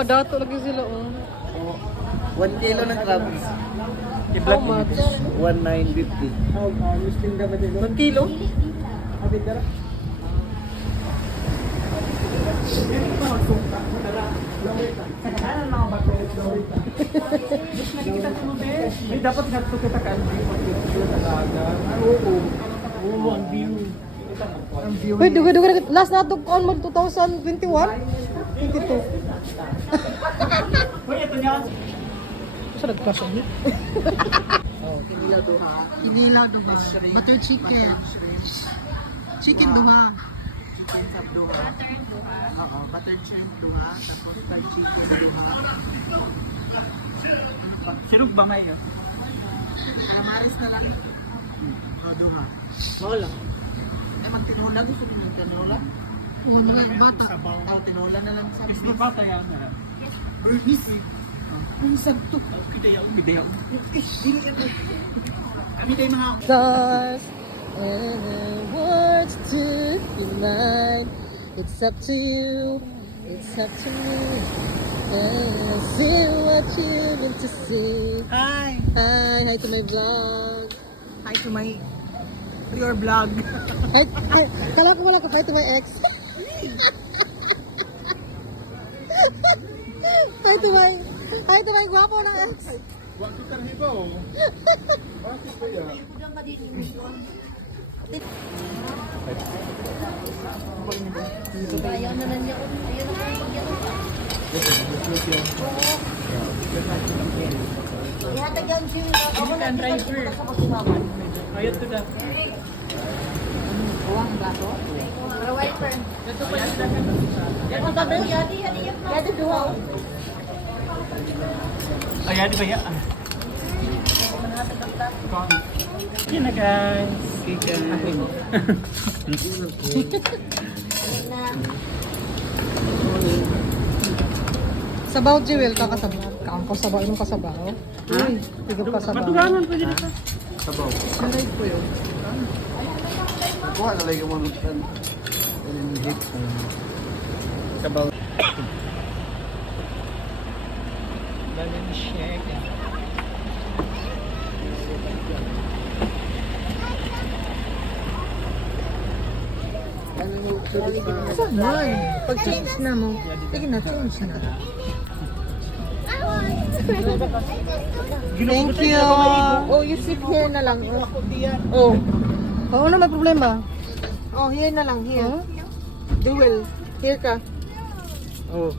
mga dato lagi sila, oh. 1 kilo ng crabs. How much? 1,950. 1 kilo? Dapat nagto kita ka talaga. Oo. Oo, ang view. Ang view. Wait, duga. Last na ito, on mo 2021? 22. Hoy, ito niya. Saan nagkasya niyo? Kinilaw duha. Inilaw duha. Butter chicken. Chicken duha. Chicken sab duha. Oo, butter shrimp duha. Tapos fried chicken duha. Sirug ba ngayon? Calamares na lang. Duha. Wala. Magtinola. Gusto mo ng tinola? Oo, mga bata. Tinola na lang sa Gusto ba tayo na? Burgis. Ang sagto. Video. Kami tayo mga Stars and the words to unite. It's up to you, it's up to me. And see what you meant to see. Hi. Hi to my vlog. Hi to your vlog. Hi, kala ko wala ko hi to my ex. Hi to my guwapo ng ex. Waktu karhibaw. Bakit ba yan? Ayaw na niya. Ayaw na Ihatag yan si ako na driver. Ayun to na. Uwang gato? Para wiper. Ito pa yung dagat. Ito tabi. Yadi duha. Ayan, di ba yan? Yan na guys. Sabaw Jewel kakasabaw. Kaangko sabaw imong kasabaw. Uy, tigog kasabaw. Matugangan po dito. Sabaw. Alay ko yun. Kuha na lang yung mga hit. Sabaw. Balon shake. Saan man? Pag-change na mo. Sige na, change na. Thank you. Oh, you sit here na lang. Oh. Oo na, may problema. Oh, here na lang, here. Jewel, here ka. Oh.